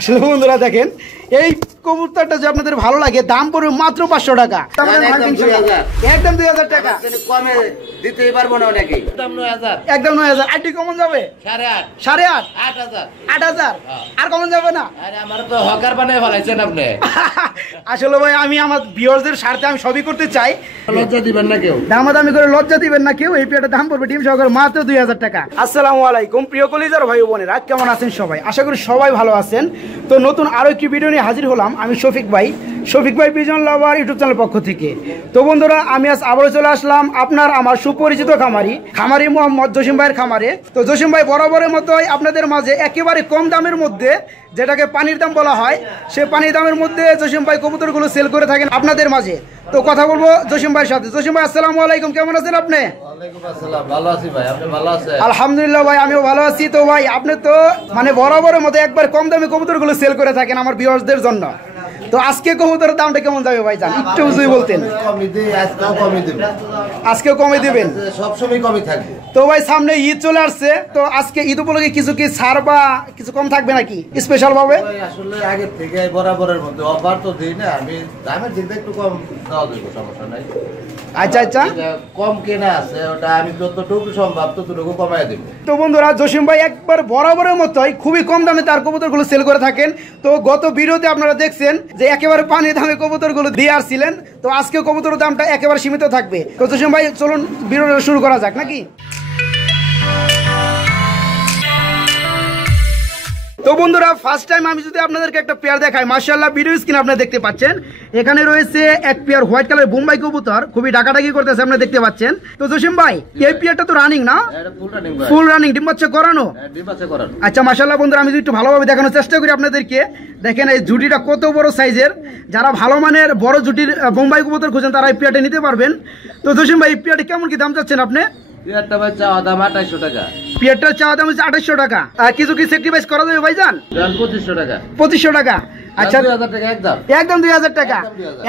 আসলে বন্ধুরা দেখেন এই কবুতরটা যে আপনাদের ভালো লাগে দাম পড়বে মাত্র 500 টাকা, একদম 2000 টাকা কমে দিতেই পারবো না অনেকে। একদম 9000। আর কি কমন যাবে 8.5 8000 আর কমন যাবে না। আরে আমার তো হকার বানায় ফলাইছেন আপনি। আসলে ভাই আমি আমার ভিউয়ারদের স্বার্থে আমি সবই করতে চাই, লজ্জা দিবেন না কেউ, দামাদামি করে লজ্জা দিবেন না কেউ। এই পেয়ারটার দাম পড়বে ডিম সহকারে মাত্র 2000 টাকা। আসসালামু আলাইকুম প্রিয় কলিজার ভাই বোনেরা, কেমন আছেন সবাই? আশা করি সবাই ভালো আছেন। তো নতুন আরো একটি ভিডিও নিয়ে হাজির হলাম আমি শফিক ভাই পিজন লাভার ইউটিউব চ্যানেল পক্ষ থেকে। তো বন্ধুরা আমি আজ আবারও চলে আসলাম আপনার আমার সুপরিচিত খামারি মোহাম্মদ জসিম ভাইয়ের খামারে। তো জসিম ভাই বরাবরের মতোই আপনাদের মাঝে একেবারে কম দামের মধ্যে, যেটাকে পানির দাম বলা হয়, সে পানির দামের মধ্যে জসিম ভাই কবুতরগুলো সেল করে থাকেন আপনাদের মাঝে। তো কথা বলবো জসিম ভাইয়ের সাথে। জসিম ভাই আসসালামু আলাইকুম, কেমন আছেন আপনি? আলহামদুলিল্লাহ ভাই আমিও ভালো আছি। তো ভাই আপনি তো মানে বরাবরের মতো একবার কম দামে কবুতরগুলো সেল করে থাকেন আমার ভিউয়ার্সদের জন্য। তো আজকে কবুতরের দামটা কেমন যাবে ভাই জান একটু বুঝুই বলতেন। আজকেও কমে দিবেন, সবসময় কমই থাকবে। তো ভাই সামনে ঈদ চলে আসছে, তো আজকে ঈদ উপলক্ষে কিছু কি ছাড় বা কিছু কম থাকবে নাকি স্পেশাল ভাবে? আসলে আগে থেকে বরাবরের মধ্যে অফার তো দিই না আমি, দামের দিকটা একটু কম দেওয়া দেবো, সমস্যা নাই। আচ্ছা কম কেনা আছে ওটা আমি যতটুকু সম্ভব ততটুকু কমাই দেবো। তো বন্ধুরা জসিম ভাই একবার বরাবরের মতোই খুবই কম দামে তার কবুতরগুলো সেল করে থাকেন। তো গত ভিডিওতে আপনারা দেখছেন যে একেবারে পানির দামে কবুতরগুলো দিয়ে আসছিলেন, তো আজকে কবুতরের দামটা একেবারে সীমিত থাকবে। তো জসিম ভাই চলুন ভিডিওটা শুরু করা যাক নাকি। তো বন্ধুরা ফার্স্ট টাইম আমি যদি আপনাদেরকে একটা পেয়ার দেখাই, মাশাআল্লাহ ভিডিও স্ক্রিনে আপনারা দেখতে পাচ্ছেন এখানে রয়েছে এক পেয়ার হোয়াইট কালার বোম্বাই কবুতর, খুবই ডাকাডাকি করতেছে আপনারা দেখতে পাচ্ছেন। তো জসিম ভাই এই পেয়ারটা তো রানিং না? ফুল রানিং, ডিম বাচ্চা করানো। আচ্ছা মাশাআল্লাহ বন্ধুরা আমি যদি একটু ভালোভাবে দেখানোর চেষ্টা করি আপনাদেরকে, দেখেন এই জুটিটা কত বড় সাইজের। যারা ভালো মানের বড় জুটির বোম্বাই কবুতর খুঁজেন তারা এই পেয়ারটা নিতে পারবেন। তো জসিম ভাই এই পেয়ারটা কেমন কি দাম চাচ্ছেন আপনি? পেয়ারটা ভাই চাওয়া দাম 2800 টাকা। পেয়ারটার চাওয়া দাম হচ্ছে 2800 টাকা। আর কিছু কি সেক্রিফাইস করা যাবে ভাইজান? 2500 টাকা। 2500 টাকা। আচ্ছা 2000 টাকা একদম 2000 টাকা,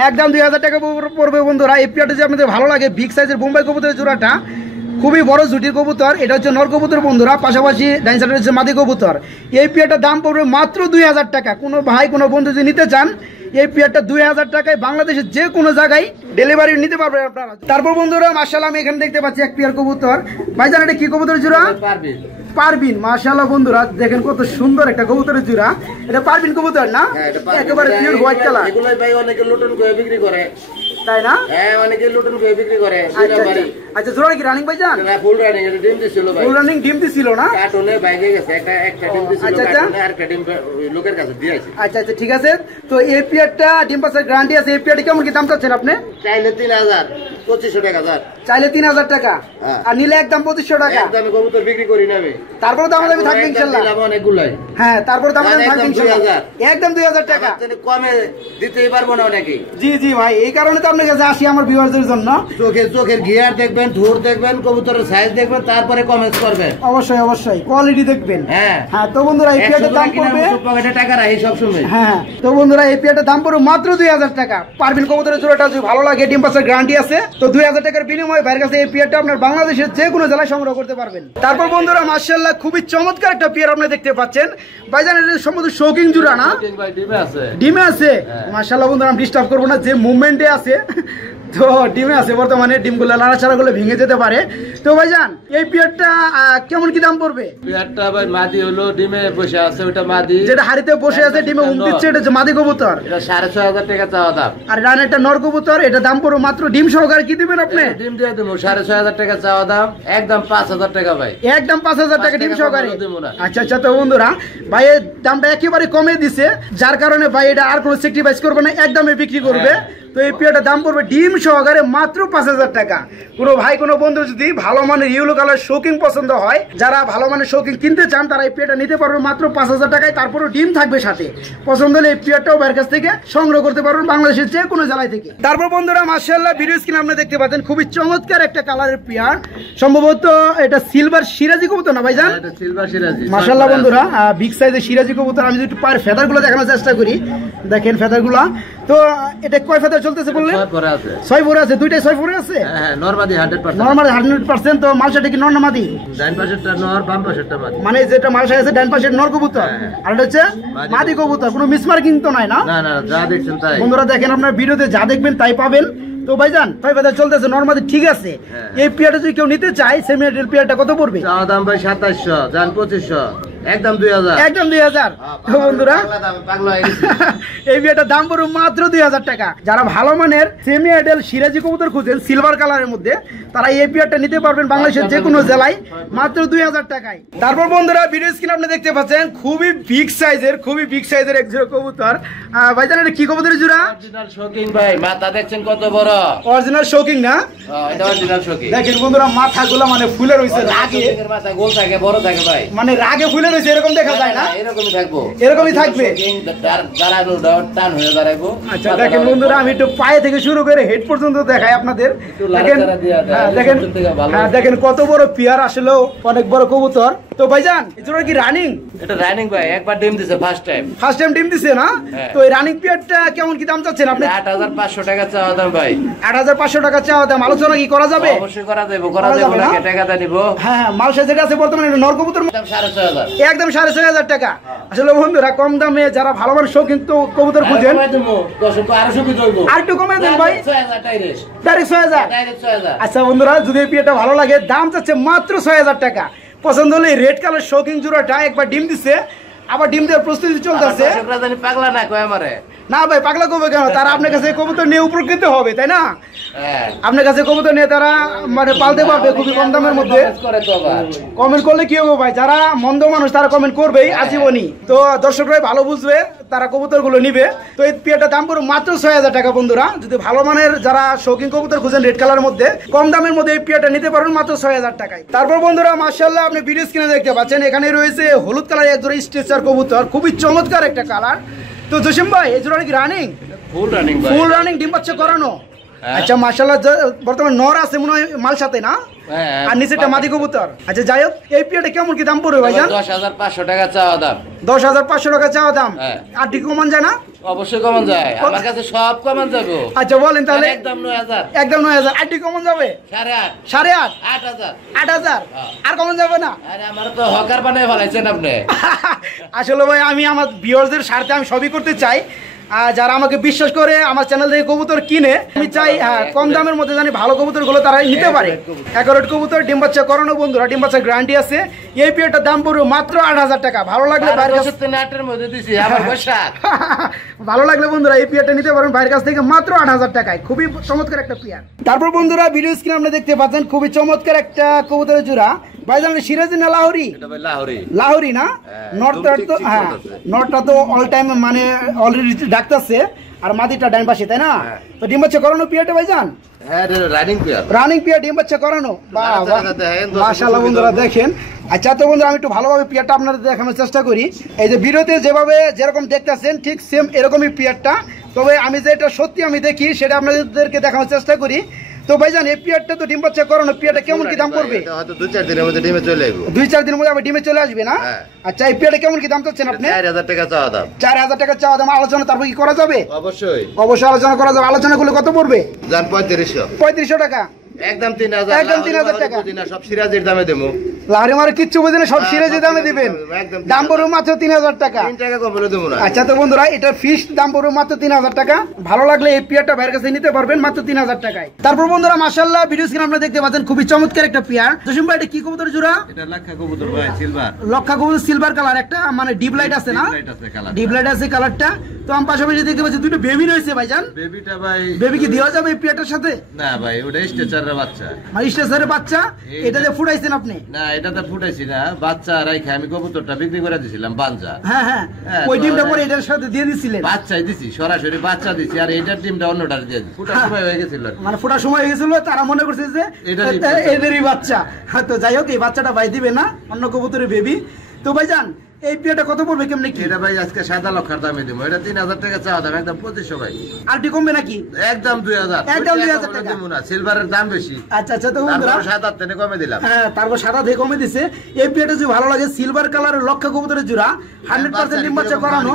একদম 2000 টাকা পড়বে বন্ধুরা। এই পেয়ারটা যে আপনাদের ভালো লাগে, বিগ সাইজের বোম্বাই কবুতরের জোড়াটা, খুবই বড় জুটির কবুতর। এটা হচ্ছে নর কবুতর বন্ধুরা, পাশাপাশি ডাইন সাইডে হচ্ছে মাদি কবুতর। এই পেয়ারটার দাম পড়বে মাত্র 2000 টাকা। কোনো ভাই কোনো বন্ধু যদি নিতে চান এই পেয়ারটা 2000 টাকায় বাংলাদেশের যে কোনো জায়গায় ডেলিভারি নিতে পারবেন আপনারা। তারপর বন্ধুরা মাশাআল্লাহ আমি এখানে দেখতে পাচ্ছি এক পেয়ার কবুতর। ভাইজান এটা কি কবুতরের জোড়া? পারবিন। মাশাআল্লাহ বন্ধুরা দেখেন কত সুন্দর একটা কবুতরের জোড়া। এটা পারবিন কবুতর না? একেবারে পিওর হোয়াইট কালার। এগুলাই ভাই অনেকে লুটন করে বিক্রি করে, তাই না? হ্যাঁ অনেকে লুটন করে বিক্রি করে। আচ্ছা জোড়া কি রানিং ভাইজান? না ফুল রানিং, এটা ডিম দিছিল ভাই। ফুল রানিং ডিম দিছিল না? কাটনে বাইরে গেছে, একটা ডিম দিছিল, কাটনে আর একটা ডিম লোকের কাছে দিয়েছে। আচ্ছা ঠিক আছে। তো এই পেয়ারটা ডিম পাসার গ্যারান্টি আছে। এই পেয়ারটা কেমন কি দাম চাচ্ছেন আপনি? চাইলে 3000 2500 টাকা স্যার। চাইলে 3000 টাকা আর নিলে একদম 2500 টাকা। একদম কবুতর বিক্রি করি না আমি। তারপরে দাম দামি থাকবে ইনশাআল্লাহ। অনেকগুলাই। হ্যাঁ তারপরে দাম দামি থাকবে ইনশাআল্লাহ। একদম 2000 টাকা কমে দিতেই পারবো না অনেকে। জি ভাই এই কারণে তো আপনার কাছে আসি আমার ভিউয়ারদের জন্য। চোখের গিয়ার দেখবেন, ঠোঁট দেখবেন, কবুতরের সাইজ দেখবেন, তারপরে কমেন্ট করবেন। অবশ্যই কোয়ালিটি দেখবেন। হ্যাঁ তো বন্ধুরা এই পেয়ারটার দাম পড়বে, পকেটে টাকা রাখি সব সময়। হ্যাঁ তো বন্ধুরা এই পেয়ারটার দাম পড়বে মাত্র 2000 টাকা। পারবিন কবুতরের জোড়াটা যদি ভালো লাগে ডিম পাসার গ্যারান্টি আছে। তো 2000 টাকার বিনিময়ে ভাইয়ের কাছে এই পেয়ারটা আপনার বাংলাদেশের যে কোনো জেলায় সংগ্রহ করতে পারবেন। তারপর বন্ধুরা মাশাআল্লাহ খুবই চমৎকার একটা পেয়ার আপনারা দেখতে পাচ্ছেন। ভাইজান এটা সম্ভবত শৌকিং জোড়া না? ডিমে আছে। মাশাআল্লাহ বন্ধুরা আমি ডিস্টার্ব করবো না, যে মুভমেন্টে আছে তো ডিমে আছে বর্তমানে। ডিমগুলো নাড়াচাড়া গুলো ভেঙে যেতে পারে। তো ভাইজান এই পেয়ারটা কেমন কি দাম পড়বে? পেয়ারটা ভাই মাদি হলো, ডিমে বসে আছে, ওটা মাদি। যেটা হাড়িতে বসে আছে ডিমে দিচ্ছে এটা হচ্ছে মাদি কবুতর। এটা 6500 টাকা চাওয়া দাম। আর রানেরটা নর কবুতর, এটা দাম পড়বে মাত্র ডিম সহকারে। কি দিবেন আপনি? ডিম দিয়ে দেবো। 6500 টাকা চাওয়া দাম, একদম 5000 টাকা ভাই। একদম 5000 টাকা ডিম সহকারে। আচ্ছা তো বন্ধুরা ভাই এর দামটা একেবারে কমে দিছে, যার কারণে ভাই এটা আর কোনো স্যাক্রিফাইস করবে না, একদমে বিক্রি করবে। তো এই পেয়ারটার দাম পড়বে ডিম সহকারে মাত্র 5000 টাকা। কোনো ভাই কোনো বন্ধু যদি ভালো মানের ইয়েলো কালার শৌকিং পছন্দ হয়, যারা ভালো মানের শৌকিং কিনতে চান তারা এই পেয়ারটা নিতে পারবে মাত্র 5000 টাকায়। তারপরে ডিম থাকবে সাথে। পছন্দ হলে এই পেয়ারটাও ভাইয়ের কাছ থেকে সংগ্রহ করতে পারবেন বাংলাদেশের যে কোনো জেলায় থেকে। তারপর বন্ধুরা মাশাআল্লাহ ভিডিও স্ক্রিনে আপনি দেখতে পাচ্ছেন খুবই চমৎকার একটা কালারের পেয়ার। সম্ভবত এটা সিলভার সিরাজি কবুতর না ভাইজান? এটা সিলভার সিরাজি। মাশাআল্লাহ বন্ধুরা বিগ সাইজের সিরাজি কবুতর। আমি যদি একটু পায়ের ফেদারগুলো দেখানোর চেষ্টা করি, দেখেন ফেদারগুলো। তো তো এটা কয় ফেদা চলতেছে বললেন? 6 পরে আছে। 6 ভরে আছে, দুইটাই 6 ভরে আছে। হ্যাঁ, নরমাদি 100%। নরমাল 100%। তো মালসাটা কি নর না মাদি? ডান পাশেরটা নর, বাম পাশেরটা মাদি। মানে যেটা মালসা আছে ডান পাশের নর কবুতর, আর এটা হচ্ছে মাদি কবুতর। কোনো মিসমার্কিং তো নাই না? না না, যা দেখছেন তাই। বন্ধুরা দেখেন, আপনার ভিডিওতে যা দেখবেন তাই পাবেন। তো ভাইজান 6 ফেদা চলতেছে, নরমাদি ঠিক আছে। এই পেয়ারটা যদি কেউ নিতে চায়, সেমি এডেল পেয়ারটা কত পড়বে? চাওয়া দাম ভাই 2700, জান 2500, একদম 2000। একদম 2000। তো বন্ধুরা পাগলা হয়ে গেছে। এই বিয়েটার দাম পড়বে মাত্র 2000 টাকা। যারা ভালো মানের সেমি আইডেল সিরাজি কবুতর খুঁজেন সিলভার কালারের মধ্যে, তারা এই বিয়েটা নিতে পারবেন বাংলাদেশের যে কোনো জেলায় মাত্র 2000 টাকায়। তারপর বন্ধুরা ভিডিও স্ক্রিনে আপনি দেখতে পাচ্ছেন খুবই বিগ সাইজের এক জোড়া কবুতর। ভাইজান এটা কি কবুতরের জোড়া? অরিজিনাল শোকিং ভাই, মাথা দেখছেন কত বড়। অরিজিনাল শোকিং না? এটা অরিজিনাল শোকিং। দেখেন বন্ধুরা মাথাগুলো মানে ফুলে রয়েছে রাগে, মাথা গোল থাকে, বড় থাকে ভাই। মানে রাগে ফুলে রয়েছে, এরকম দেখা যায় না? এরকমই থাকবো, এরকমই থাকবে। দাঁড়ানো টান হয়ে দাঁড়াইবো। আচ্ছা দেখেন বন্ধুরা, আমি একটু পায়ে থেকে শুরু করে হেড পর্যন্ত দেখাই আপনাদের। দেখেন কত বড় পিয়ার, আসলেও অনেক বড় কবুতর। তো ভাইজান এটা কি রানিং? এটা রানিং ভাই, একবার ডিম দিছে ফার্স্ট টাইম ডিম দিছে না? তো এই রানিং পিয়ারটা কেমন কি দাম চাচ্ছেন আপনি? 8500 টাকা চাওয়া দাম ভাই। 8500 টাকা চাওয়া দাম। আলোচনা কি করা যাবে? অবশ্যই করা যাবে না, টাকাটা নিব। হ্যাঁ, মাল সাইজ যেটা আছে বর্তমানে নর কবুতর একদম 6500। একদম 6500 টাকা। আসলে বন্ধুরা কম দামে যারা ভালো মানের শৌখিন তো কবুতর খুঁজেন, আর একটু কমে দেন ভাই, ডাইরেক্ট 6000। আচ্ছা বন্ধুরা, যদি এই পিয়ারটা ভালো লাগে, দাম চাচ্ছে মাত্র 6000 টাকা। পছন্দ হলে রেড কালার শৌখিন জোড়াটা একবার ডিম দিচ্ছে, আবার ডিম দেওয়ার প্রস্তুতি চলতেছে। পাগলা না কয় আমারে। না ভাই, পাগলা কবে কেন? তারা আপনার কাছে কবুতর নিয়ে উপকৃত হবে, তাই না? আপনার কাছে কবুতর নিয়ে তারা মানে পালতে পারবে খুবই কম দামের মধ্যে। কমেন্ট করলে কি হবে ভাই, যারা মন্দ মানুষ তারা কমেন্ট করবেই আজীবনই। তো দর্শকরাই ভালো বুঝবে, তারা কবুতর গুলো নিবে। তো এই পেয়ারটার দাম পড়বে মাত্র 6000 টাকা। বন্ধুরা যদি ভালো মানের যারা শৌখিন কবুতর খুঁজেন রেড কালারের মধ্যে, কম দামের মধ্যে এই পেয়ারটা নিতে পারবেন মাত্র 6000 টাকায়। তারপর বন্ধুরা মাশাআল্লাহ, আপনি ভিডিও স্ক্রিনে দেখতে পাচ্ছেন এখানে রয়েছে হলুদ কালারের এক জোড়া স্ট্রেচার কবুতর, খুবই চমৎকার একটা কালার। তো জসিম ভাই এই জোড়া কি রানিং? ফুল রানিং, ডিম বাচ্চা করানো। আচ্ছা মাশাআল্লাহ, বর্তমানে নর আছে মনে হয় মাল সাথে না? আর নিচেটা মাদি কবুতর। আচ্ছা যাই হোক, এই পিয়ারটা কেমন কি দাম পড়বে ভাইজান? 10500 টাকা চাওয়া দাম। 10500 টাকা চাওয়া দাম। আর ঠিক কমান যায় না? অবশ্যই কমান যায়, আমার কাছে সব কমান যাবে। আচ্ছা বলেন তাহলে। একদম 9000। একদম 9000। আর ঠিক কমান যাবে? 8.5 8000। আর কমান যাবে না? আরে আমার তো হকার বানায় ফলাইছেন আপনি। আসলে ভাই আমি আমার ভিউয়ারদের স্বার্থে আমি সবই করতে চাই। যারা আমাকে বিশ্বাস করে আমার চ্যানেল থেকে কবুতর কিনে, আমি চাই কম দামের মধ্যে জানি ভালো কবুতর গুলো তারা নিতে পারে। অ্যাকোরেট কবুতর, ডিম বাচ্চা করানো বন্ধুরা, ডিম বাচ্চার গ্যারান্টি আছে। এই পিয়ারটার দাম পড়বে মাত্র 8000 টাকা। ভালো লাগলে ভালো লাগলে বন্ধুরা এই পিয়ারটা নিতে পারেন ভাইয়ের কাছ থেকে মাত্র 8000 টাকায়। খুবই চমৎকার একটা পিয়ার। তারপর বন্ধুরা ভিডিও স্ক্রিনে আপনি দেখতে পাচ্ছেন খুবই চমৎকার একটা কবুতরের জোড়া। ভাইজান সিরাজি না লাহোরি? লাহোরি না? নটটা তো অল টাইম মানে অলরেডি ডাকতেছে, আর মাদিটা ডাইন পাশে, তাই না? তো ডিম বাচ্চা করানো পিয়ারটা ভাইজান? রানিং পিয়ার, ডিম বাচ্চা করানো। মাশাআল্লাহ বন্ধুরা দেখেন। আচ্ছা তো বন্ধুরা, আমি একটু ভালোভাবে পিয়ারটা আপনাদের দেখানোর চেষ্টা করি। এই যে ভিডিওতে যেভাবে যেরকম দেখতেছেন ঠিক সেম এরকমই পিয়ারটা, তবে আমি যেটা সত্যি আমি দেখি সেটা আপনাদেরকে দেখানোর চেষ্টা করি। তো ভাইজান এই পিয়ারটা তো ডিম বাচ্চা করানো, পিয়ারটা কেমন কি দাম পড়বে? 2-4 দিনের মধ্যে ডিমে চলে আসবে। 2-4 দিনের মধ্যে আবার ডিমে চলে আসবে না? আচ্ছা এই পিয়ারটা কেমন কি দাম চাচ্ছেন আপনি? 4000 টাকা চাওয়া দাম। 4000 টাকা চাওয়া দাম। আলোচনা তারপর কি করা যাবে? অবশ্যই আলোচনা করা যাবে। আলোচনা করলে কত পড়বে? জান 3500 টাকা। একদম 3000। একদম 3000 টাকা। সব সিরাজের দামে দেবো। লাহরি মারে কিচ্ছু বুঝে না, সব সিরাজের দামে দিবেন। দাম পড়বে মাত্র 3000 টাকা। 3 টাকা কম বলে দেবো না। আচ্ছা তো বন্ধুরা, এটা ফিক্সড দাম পড়বে মাত্র 3000 টাকা। ভালো লাগলে এই পিয়ারটা ভাইয়ের কাছে নিতে পারবেন মাত্র 3000 টাকায়। তারপর বন্ধুরা মাশাআল্লাহ ভিডিও স্ক্রিনে আপনারা দেখতে পাচ্ছেন খুবই চমৎকার একটা পিয়ার। জসিম ভাই এটা কি কবুতর জোড়া? এটা লক্ষা কবুতর ভাই, সিলভার। লক্ষা কবুতর সিলভার কালার, একটা মানে ডিপ লাইট আছে না? ডিপ লাইট আছে কালারটা। তো আমি পাশাপাশি দেখতে পাচ্ছি দুটো বেবি রয়েছে ভাইজান। বেবিটা ভাই, বেবি কি দেওয়া যাবে এই পিয়ারটার সাথে? না ভাই, ওটা স্ট্রেচারের বাচ্চা। মানে স্ট্রেচারের বাচ্চা? এটা যে ফুটাইছেন আপনি? না, এটাতে ফুটাইছি না, বাচ্চা রাইখে আমি কবুতরটা বিক্রি করে দিয়েছিলাম বাঞ্জা। হ্যাঁ, ওই ডিমটা পরে এটার সাথে দিয়ে দিছিলেন? বাচ্চাই দিছি, সরাসরি বাচ্চা দিছি, আর এটার ডিমটা অন্যটার দিয়ে দিছি। ফুটার সময় হয়ে গেছিল, মানে ফুটার সময় হয়ে গেছিল, তারা মনে করছে যে এদেরই বাচ্চা। তো যাই হোক, এই বাচ্চাটা ভাই দিবে না, অন্য কবুতরের বেবি। তো ভাইজান এই পেয়ারটা কত পড়বে কেমনে কি? এটা ভাই আজকে 7 লক্ষের দামে দিব। এটা 3000 টাকা চাওয়া দাম, একদম 2500 ভাই। আর কি কমবে নাকি? একদম 2000, একদম 2000 টাকা দিব না, সিলভারের দাম বেশি। আচ্ছা আচ্ছা, তো বন্ধুরা 7 থেকে কমে দিলাম। হ্যাঁ, তারপর সাদা থেকে কমে দিছে। এই পেয়ারটা যদি ভালো লাগে, সিলভার কালারের লক্ষা কবুতরের জোড়া, 100% ডিম বাচ্চা করানো।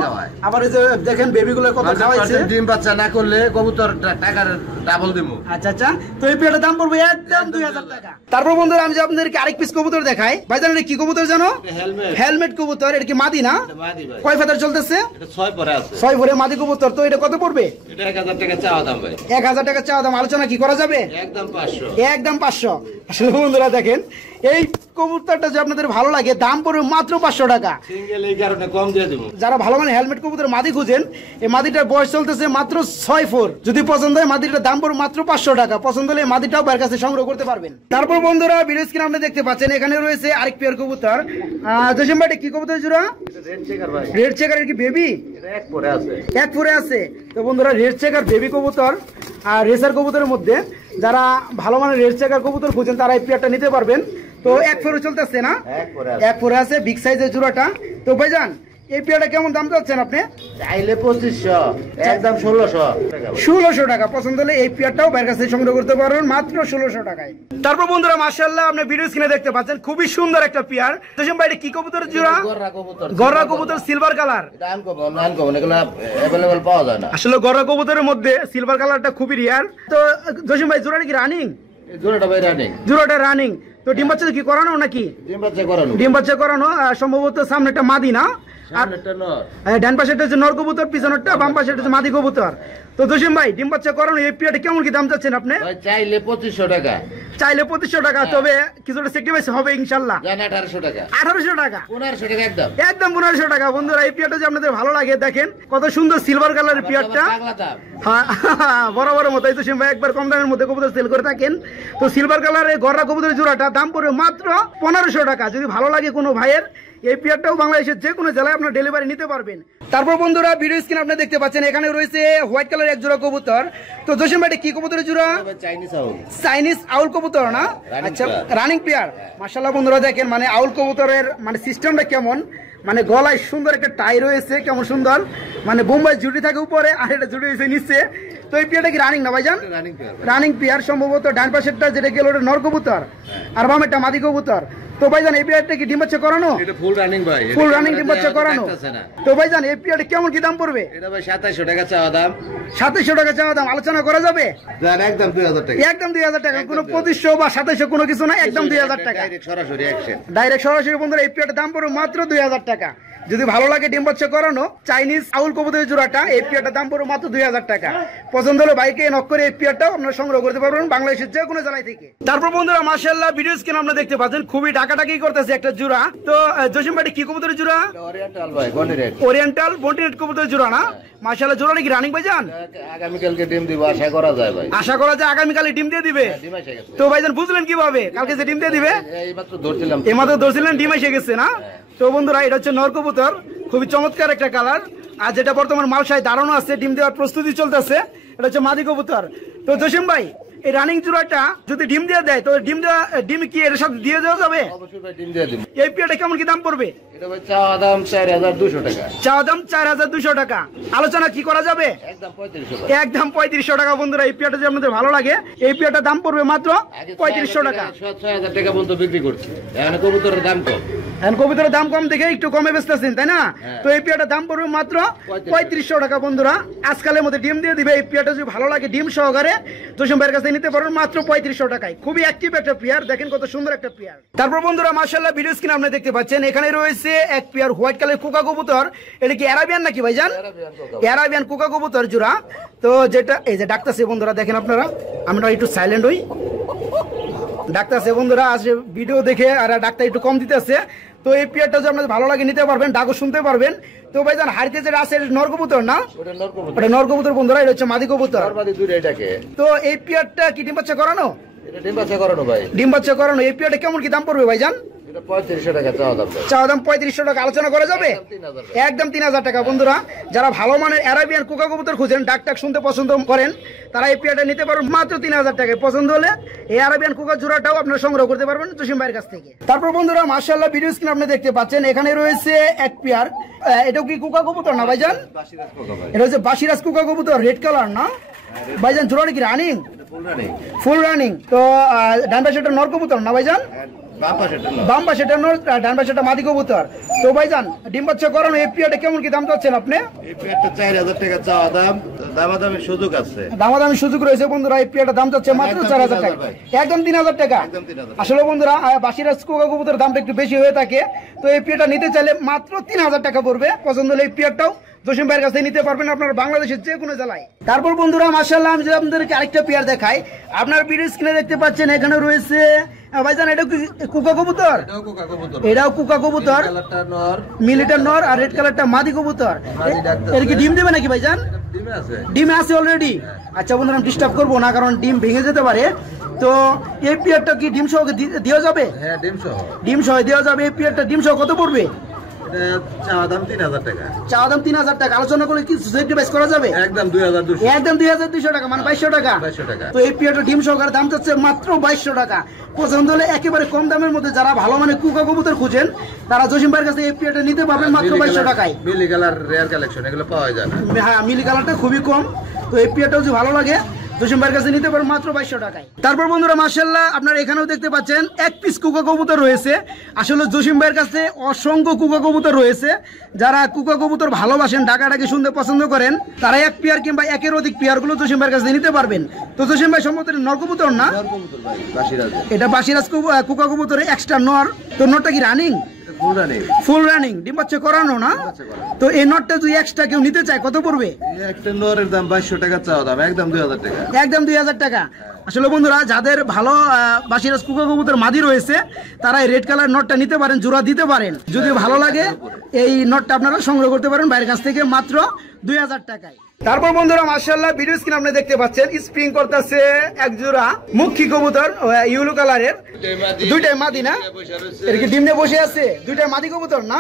আবার এই যে দেখেন বেবিগুলো কত খাওয়াইছে। ডিম বাচ্চা না করলে কবুতর টাকার ডাবল দিব। আচ্ছা আচ্ছা, তো এই পেয়ারটার দাম পড়বে একদম 2000 টাকা। তারপর বন্ধুরা আমি যে আপনাদেরকে আরেক পিস কবুতর দেখাই। ভাইজান এটা কি কবুতর জানো? হেলমেট কবুতর। এটা কি মাদি না? কয় ফেদার চলতেছে? এটা 6 পরে আছে। 6 ভরে মাদি কবুতর। তো এটা কত পড়বে? এটা 1000 টাকা চাওয়া দাম ভাই। 1000 টাকা চাওয়া দাম, আলোচনা কি করা যাবে? একদম 500। একদম 500। আসলে বন্ধুরা দেখেন, এই কবুতরটা যে আপনাদের ভালো লাগে, দাম পড়বে মাত্র 500 টাকা। সিঙ্গেল এই কারণে কম দিয়ে দেব। যারা ভালো মানে হেলমেট কবুতর মাদি খুঁজেন, এই মাদিটার বয়স চলতেছে মাত্র 6 যদি পছন্দ হয় মাদিটার দাম পড়বে মাত্র 500 টাকা। পছন্দ হলে এই মাদিটাও বাইরের কাছে সংগ্রহ করতে পারবেন। তারপর বন্ধুরা ভিডিও স্ক্রিনে আপনি দেখতে পাচ্ছেন, এখানে রয়েছে আরেক পেয়ার কবুতর। জসিম ভাই কি কবুতর জোড়া? রেড চেকার ভাই। রেড চেকারের কি বেবি? এটা এক পরে আছে। এক পরে আছে। তো বন্ধুরা রেড চেকার বেবি কবুতর আর রেসার কবুতরের মধ্যে যারা ভালো মানের রেড চেকার কবুতর খুঁজেন তারা এই পেয়ারটা নিতে পারবেন। তো এক ফোরে চলতেছে না? এক ফোরে আছে, বিগ সাইজের জোড়াটা। তো ভাইজান এই পেয়ারটা কেমন দাম চাচ্ছেন আপনি? চাইলে 2500, একদম 1600 টাকা। পছন্দ হলে এই পেয়ারটাও বাইরের কাছে সংগ্রহ করতে পারবেন মাত্র 1600 টাকায়। তারপর বন্ধুরা মাশাআল্লাহ আপনি ভিডিও স্ক্রিনে দেখতে পাচ্ছেন খুবই সুন্দর একটা পেয়ার। জসিম ভাই এটা কি কবুতরের জোড়া? গররা কবুতর, সিলভার কালার। এটা আনকমন, এগুলো अवेलेबल পাওয়া যায় না। আসলে গররা কবুতরের মধ্যে সিলভার কালারটা খুবই রিয়ার। তো জসিম ভাই জোড়াটা কি রানিং? এই জোড়াটা ভাই রানিং। জোড়াটা রানিং। তো ডিম বাচ্চা কি করানো নাকি? ডিম বাচ্চা করানো। ডিম বাচ্চা করানো। সম্ভবত সামনে একটা মাদি না? আর সামনেটা নর। ডান পাশেটা হচ্ছে নর কবুতর, পিছনেরটা বাম পাশেটা হচ্ছে মাদি কবুতর। তো জসিম ভাই ডিম বাচ্চা করানো এই পেয়ারটা কেমন কি দাম চাচ্ছেন আপনি? ভাই চাইলে 2500 টাকা। চাইলে 2500 টাকা। তবে কিছুটা স্যাক্রিফাইস হবে ইনশাআল্লাহ। জান 1800 টাকা। 1800 টাকা। 1500 টাকা একদম। একদম 1500 টাকা। বন্ধুরা এই পেয়ারটা যে আপনাদের ভালো লাগে, দেখেন কত সুন্দর সিলভার কালারের পেয়ারটা। পাগলা দাম। হ্যাঁ, বরাবরের মতো। এই জসিম ভাই একবার কম দামের মধ্যে কবুতর সেল করে থাকেন। তো সিলভার কালারের গররা কবুতরের জোড়াটা দাম পড়বে মাত্র 1500 টাকা। যদি ভালো লাগে কোনো ভাইয়ের, এই পেয়ারটাও বাংলাদেশের যে কোনো জেলায় আপনার ডেলিভারি নিতে পারবেন। তারপর বন্ধুরা ভিডিও স্ক্রিন আপনি দেখতে পাচ্ছেন, এখানে রয়েছে হোয়াইট কালার এক জোড়া কবুতর। তো জসিম ভাই কি কবুতরের জোড়া? চাইনিজ আউল। চাইনিজ আউল কবুতর না? আচ্ছা, রানিং পেয়ার। মাশাআল্লাহ বন্ধুরা দেখেন, মানে আউল কবুতরের মানে সিস্টেমটা কেমন, মানে গলায় সুন্দর একটা টাই রয়েছে, কেমন সুন্দর, মানে বোম্বাই জুটি থাকে উপরে আর এটা জুটি হয়েছে নিচে। তো এই পেয়ারটা কি রানিং না ভাইজান? Running pair. সম্ভবত ডান পাশেরটা যেটা গেল ওটা নর কবুতর আর বামেরটা মাদি কবুতর। তো ভাইজান এই পেয়ারটা কি ডিম বাচ্চা করানো? এটা ফুল রানিং ভাই। ফুল রানিং ডিম বাচ্চা করানো। তো ভাইজান এই পেয়ারটা কেমন কি দাম পড়বে? এটা ভাই 2700 টাকা চাওয়া দাম। 2700 টাকা চাওয়া দাম, আলোচনা করা যাবে? জান একদম 2000 টাকা। একদম 2000 টাকা। কোনো 2500 বা 2700 কোনো কিছু না, একদম 2000 টাকা। ডাইরেক্ট সরাসরি অ্যাকশন। ডাইরেক্ট সরাসরি বন্ধুরা এই পেয়ারটার দাম পড়বে মাত্র 2000 টাকা। যদি ভালো লাগে ডিম বাচ্চা করানো চাইনিজ আউল কবুতরের জোড়াটা, এই পেয়ারটার দাম পড়বে মাত্র 2000 টাকা। পছন্দ হলে বাইকে নক করে এই পেয়ারটাও আপনারা সংগ্রহ করতে পারবেন বাংলাদেশের যে কোনো জেলায় থেকে। তারপর বন্ধুরা মাশাআল্লাহ ভিডিও স্ক্রিনে আপনারা দেখতে পাচ্ছেন খুবই ডাকাডাকি করতেছে একটা জোড়া। তো জসিম ভাই কি কবুতরের জোড়া? ওরিয়েন্টাল ভাই, বন্ডিরেট। ওরিয়েন্টাল বন্ডিরেট কবুতরের জোড়া না? মাশাআল্লাহ জোড়াটা কি রানিং ভাইজান? আগামী কালকে ডিম দিব আশা করা যায় ভাই। আশা করা যায় আগামী কালে ডিম দিয়ে দিবে। ডিম এসে গেছে। তো ভাইজান বুঝলেন কিভাবে কালকে যে ডিম দিয়ে দিবে? এই মাত্র ধরছিলাম। এই মাত্র ধরছিলেন, ডিম এসে গেছে না? তো বন্ধুরা এটা হচ্ছে নর কবুতর, খুবই চমৎকার একটা কালার। আর যেটা বর্তমান মালসায় দাঁড়ানো আছে, ডিম দেওয়ার প্রস্তুতি চলতেছে, এটা হচ্ছে মাদি কবুতর। তো জসিম ভাই এই রানিং জোড়াটা যদি ডিম দিয়ে দেয়, তো ডিম কি এর সাথে দিয়ে দেওয়া যাবে? অবশ্যই ভাই ডিম দিয়ে দিন। এই পেয়ারটা কেমন কি দাম পড়বে? এটা ভাই চাওয়া দাম 4200 টাকা। চাওয়া দাম 4200 টাকা। আলোচনা কি করা যাবে? একদম 3500 টাকা। একদম 3500 টাকা। বন্ধুরা এই পেয়ারটা যদি আপনাদের ভালো লাগে, এই পেয়ারটার দাম পড়বে মাত্র 3500 টাকা। 6000 টাকা পর্যন্ত বিক্রি করছি। এখন কবুতরের দাম কম। এখন কবুতরের দাম কম দেখে একটু কমে বেচতেছেন, তাই না? তো এই পেয়ারটার দাম পড়বে মাত্র 3500 টাকা। বন্ধুরা আজকালের মধ্যে ডিম দিয়ে দিবে। এই পেয়ারটা যদি ভালো লাগে ডিম সহকারে জসিম ভাইয়ের কাছে নিতে পারবেন মাত্র 3500 টাকায়। খুবই অ্যাক্টিভ একটা পেয়ার, দেখেন কত সুন্দর একটা পেয়ার। তারপর বন্ধুরা মাশাআল্লাহ ভিডিও স্ক্রিনে আপনি দেখতে পাচ্ছেন, এখানে রয়েছে এক পেয়ার হোয়াইট কালার কোকা কবুতর। এটা কি অ্যারাবিয়ান নাকি ভাইজান? অ্যারাবিয়ান কোকা কবুতর জোড়া। তো যেটা এই যে ডাকতেছে বন্ধুরা দেখেন আপনারা, আমরা একটু সাইলেন্ট হই। ডাকতেছে বন্ধুরা, আসে ভিডিও দেখে আর ডাক্তার একটু কম দিতেছে। তো এই পেয়ারটা যদি আপনাদের ভালো লাগে নিতে পারবেন, ডাকও শুনতে পারবেন। তো ভাইজান হাড়িতে যেটা আছে নর কবুতর না? ওটা নর কবুতর বন্ধুরা, এটা হচ্ছে মাদি কবুতর। তো এই পেয়ারটা কি ডিম বাচ্চা করানো? এটা ডিম বাচ্চা করানো ভাই। ডিম বাচ্চা করানো। এই পেয়ারটা কেমন কি দাম পড়বে ভাইজান? এটা 3500 টাকা চাওয়া দাম। চাওয়া দাম 3500 টাকা, আলোচনা করা যাবে? একদম 3000 টাকা। বন্ধুরা যারা ভালো মানের অ্যারাবিয়ান কুকা কবুতর খুঁজেন, ডাক টাক শুনতে পছন্দ করেন, তারা এই পেয়ারটা নিতে পারবেন মাত্র 3000 টাকায়। পছন্দ হলে এই অ্যারাবিয়ান কুকা জোড়াটাও আপনারা সংগ্রহ করতে পারবেন জসিম ভাইয়ের কাছ থেকে। তারপর বন্ধুরা মাশাআল্লাহ ভিডিও স্ক্রিন আপনি দেখতে পাচ্ছেন, এখানে রয়েছে এক পেয়ার। এটাও কি কুকা কবুতর না ভাইজান? এটা হচ্ছে বাসিরাজ কুকা কবুতর, রেড কালার না ভাইজান? জোড়াটা কি রানিং? Full running. তো ডান পাশে একটা নর কবুতর না ভাইজান? বাম পাশে এটা নর, ডান পাশে এটা মাদি কবুতর। তো ভাইজান ডিম বাচ্চা করানো এই পেয়ারটা কেমন কি দাম চাচ্ছেন আপনি? এই পেয়ারটা 4000 টাকা চাওয়া দাম, দামাদামি সুযোগ আছে। দামাদামি সুযোগ রয়েছে বন্ধুরা। এই পেয়ারটা দাম চাচ্ছে মাত্র 4000 টাকা, একদম 3000 টাকা। আসলে বন্ধুরা বাসিরাজ কুকা কবুতরের দামটা একটু বেশি হয়ে থাকে, তো এই পেয়ারটা নিতে চাইলে মাত্র 3000 টাকা পড়বে। পছন্দ হলে এই পেয়ারটাও জসিম ভাইয়ের কাছে নিতে পারবেন আপনার বাংলাদেশের যে কোনো জেলায়। তারপর বন্ধুরা মাশাআল্লাহ আমি যদি আপনাদেরকে আরেকটা পেয়ার দেখাই, আপনার ভিডিও স্ক্রিনে দেখতে পাচ্ছেন এখানে রয়েছে ভাইজান এটা কি কুকা কবুতর? এটাও কুকা কবুতর, মিলিটার নর আর রেড কালারটা মাদি কবুতর। এর কি ডিম দেবে নাকি ভাইজান? ডিমে আছে অলরেডি। আচ্ছা বন্ধুরা আমি ডিস্টার্ব করবো না, কারণ ডিম ভেঙে যেতে পারে। তো এই পেয়ারটা কি ডিম সহ দেওয়া যাবে? হ্যাঁ ডিম সহ দেওয়া যাবে। এই পেয়ারটা ডিম সহ কত পড়বে? চাওয়া দাম 3000 টাকা। চাওয়া দাম 3000 টাকা, আলোচনা করলে কি সেক্রিফাইস করা যাবে? একদম 2200। একদম 2200 টাকা, মানে 2200 টাকা। তো এই পেয়ারটা ডিম সহকারে দাম চাচ্ছে মাত্র 2200 টাকা। পছন্দ হলে একেবারে কম দামের মধ্যে যারা ভালো মানে কুকা কবুতর খুঁজেন, তারা জসিম ভাইয়ের কাছে এই পেয়ারটা নিতে পারবেন মাত্র 2200 টাকায়। মিলি কালার রেয়ার কালেকশন, এগুলো পাওয়া যায় না। হ্যাঁ মিলি কালারটা খুবই কম। তো এই পেয়ারটাও যদি ভালো লাগে জসিম ভাইয়ের কাছে নিতে পারেন মাত্র 2200 টাকায়। তারপর বন্ধুরা মাশাআল্লাহ আপনারা এখানেও দেখতে পাচ্ছেন এক পিস কুকা কবুতর রয়েছে। আসলে জসিম ভাইয়ের কাছে অসংখ্য কুকা কবুতর রয়েছে। যারা কুকা কবুতর ভালোবাসেন, ডাকাডাকি শুনতে পছন্দ করেন, তারা এক পেয়ার কিংবা একের অধিক পেয়ারগুলো জসিম ভাইয়ের কাছে নিতে পারবেন। তো জসিম ভাই সম্ভবত নর কবুতর না? এটা বাসিরাজ কুকা কবুতরে এক্সট্রা নর। তো নরটা কি রানিং? ফুল রানিং, ডিম বাচ্চা করানো না? তো এই নটটা যদি এক্সট্রা কেউ নিতে চায় কত পড়বে? একটা নরের দাম 2200 টাকা চাওয়া দাম, একদম 2000 টাকা। একদম 2000 টাকা। আসলে বন্ধুরা যাদের ভালো বাসিরাজ কুকা কবুতর মাদি রয়েছে, তারা এই রেড কালার নটটা নিতে পারেন, জোড়া দিতে পারেন। যদি ভালো লাগে এই নটটা আপনারা সংগ্রহ করতে পারেন বাইরের কাছ থেকে মাত্র 2000 টাকায়। তারপর বন্ধুরা মাশাআল্লাহ ভিডিও স্ক্রিন আপনি দেখতে পাচ্ছেন স্প্রিং করতেছে এক জোড়া মুখী কবুতর ইয়েলো কালারের। দুইটাই মাদি না? এর কি ডিম নিয়ে বসে আছে? দুইটাই মাদি কবুতর না?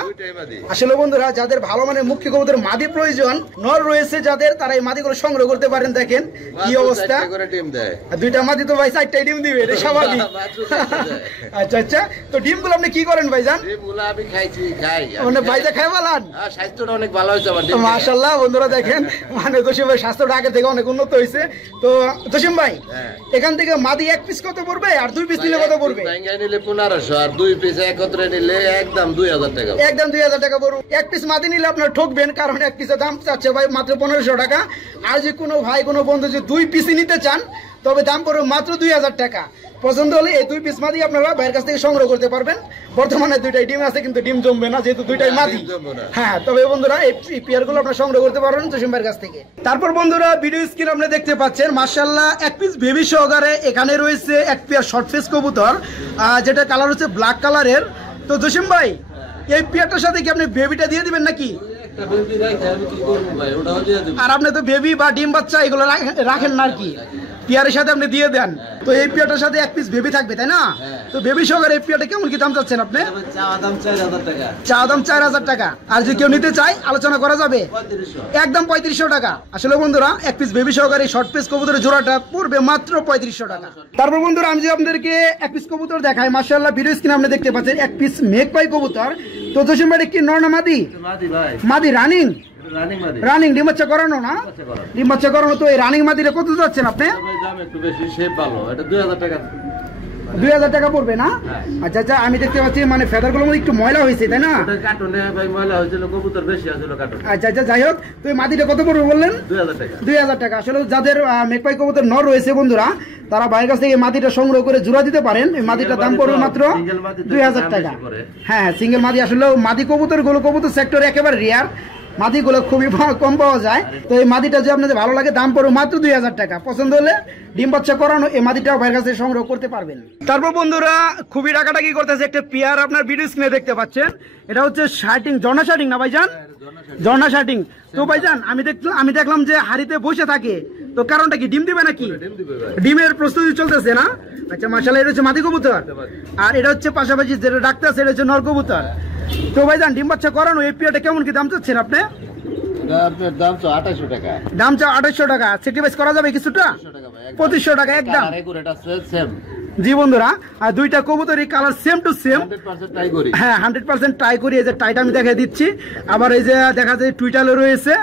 আসলে বন্ধুরা যাদের ভালো মানে মুখী কবুতর মাদি প্রয়োজন, নর রয়েছে যাদের, তারা এই মাদিগুলো সংগ্রহ করতে পারেন। দেখেন কি অবস্থা, দুইটা মাদি তো ভাই 4টাই ডিম দিবে, এটা স্বাভাবিক। আচ্ছা আচ্ছা, তো ডিমগুলো আপনি কি করেন ভাইজান? ডিমগুলো আমি খাই। মানে ভাইজা খাই বলান? স্বাস্থ্যটা অনেক ভালো হয়েছে আমার ডিম। মাশাআল্লাহ বন্ধুরা দেখেন, মানে জসিম ভাই স্বাস্থ্যটা আগে থেকে অনেক উন্নত হয়েছে। তো জসিম ভাই এখান থেকে মাদি এক পিস কত পড়বে আর দুই পিস নিলে কত পড়বে? নিলে 1500 আর দুই পিস একত্রে নিলে একদম 2000 টাকা। একদম 2000 টাকা পড়বে। এক পিস মাদি নিলে আপনার ঠকবেন, কারণ এক পিসের দাম চাচ্ছে ভাই মাত্র 1500 টাকা। আর যে কোনো ভাই কোনো বন্ধু যদি দুই পিসই নিতে চান, তবে দাম পড়বে মাত্র 2000 টাকা। পছন্দ হলে এই দুই পিস মাদি আপনারা ভাইয়ের কাছ থেকে সংগ্রহ করতে পারবেন। বর্তমানে দুইটাই ডিম আছে, কিন্তু ডিম জমবে না যেহেতু দুইটাই মাদি। হ্যাঁ, তবে বন্ধুরা এই পেয়ারগুলো আপনারা সংগ্রহ করতে পারবেন জসিম ভাইয়ের কাছ থেকে। তারপর বন্ধুরা ভিডিও স্ক্রিন আপনি দেখতে পাচ্ছেন মাশাআল্লাহ এক পিস বেবি সহকারে এখানে রয়েছে এক পেয়ার শর্ট ফেস কবুতর, যেটা কালার হচ্ছে ব্ল্যাক কালারের। তো জসিম ভাই এই পেয়ারটার সাথে কি আপনি বেবিটা দিয়ে দিবেন নাকি? আর আপনি তো বেবি বা ডিম বাচ্চা এগুলো রাখেন না আর কি, পেয়ারের সাথে আপনি দিয়ে দেন। তো এই পেয়ারটার সাথে এক পিস বেবি থাকবে তাই না? তো বেবি সহকারে এই পেয়ারটা কেমন কি দাম চাচ্ছেন আপনি? চাওয়া দাম 4000 টাকা। চাওয়া দাম 4000 টাকা। আর যদি কেউ নিতে চায় আলোচনা করা যাবে? একদম 3500 টাকা। আসলে বন্ধুরা এক পিস বেবি সহকারে শর্ট পিস কবুতরের জোড়াটা পড়বে মাত্র 3500 টাকা। তারপর বন্ধুরা আমি যে আপনাদেরকে এক পিস কবুতর দেখাই, মাশাআল্লাহ ভিডিও স্ক্রিনে আপনি দেখতে পাচ্ছেন এক পিস মেঘপাই কবুতর। তো জসিম ভাই কি নর না মাদি? মাদি রানিং। রানিং ডিম বাচ্চা করানো না? ডিম বাচ্চা করানো। তো এই রানিং মাদিটা কত যাচ্ছেন আপনি? একটু বেশি, শেপ ভালো, এটা 2000 টাকা। 2000 টাকা পড়বে না? আচ্ছা আচ্ছা, আমি দেখতে পাচ্ছি মানে ফেদারগুলোর মধ্যে একটু ময়লা হয়েছে তাই না? কার্টুনে ভাই ময়লা হয়েছিল, কবুতর বেশি আছিল কার্টুন। আচ্ছা আচ্ছা, যাই হোক, তো এই মাদিটা কত পড়বে বললেন? 2000 টাকা। 2000 টাকা। আসলে যাদের মেঘপাই কবুতর নর রয়েছে বন্ধুরা, তারা বাইরের কাছ থেকে এই মাদিটা সংগ্রহ করে জোড়া দিতে পারেন। এই মাদিটার দাম পড়বে মাত্র 2000 টাকা। হ্যাঁ, সিঙ্গেল মাদি। আসলে মাদি কবুতর গুলো কবুতর সেক্টরে একেবারে রেয়ার। মাদিগুলো খুবই কম পাওয়া যায়। তো এই মাদিটা যে আপনাদের ভালো লাগে দাম পড়বে মাত্র 2000 টাকা। পছন্দ হলে ডিম বাচ্চা করানো এই মাদিটাও ভাইয়ের কাছে সংগ্রহ করতে পারবেন। তারপর বন্ধুরা খুবই টাকাটাকি করতেছে একটা পেয়ার আপনার ভিডিও স্ক্রিনে দেখতে পাচ্ছেন। এটা হচ্ছে শার্টিং, ঝর্ণা শার্টিং না ভাইজান? ঝর্ণা শার্টিং। তো ভাইজান আমি দেখলাম যে হাড়িতে বসে থাকে, তো কারণটা কি ডিম দিবে নাকি? ডিমের প্রস্তুতি চলতেছে না? আচ্ছা মাশাআল্লাহ। এটা হচ্ছে মাদি কবুতর আর এটা হচ্ছে পাশাপাশি যেটা ডাক্তার আছে এটা হচ্ছে নর কবুতর। তো ভাইজান ডিম বাচ্চা করানো এই পেয়ারটা কেমন কি দাম চাচ্ছেন আপনি? দাম তো 2800 টাকা। দাম চা 2800 টাকা। সেক্রিফাইস করা যাবে কিছুটা? 2500 টাকা একদম। জি বন্ধুরা, আর দুইটা কবুতরই colour same to same. 100% try করি। হ্যাঁ 100% ট্রাই করি। এই যে টাইটা আমি দেখাই দিচ্ছি। আবার এই যে দেখা যায় টুইটালে রয়েছে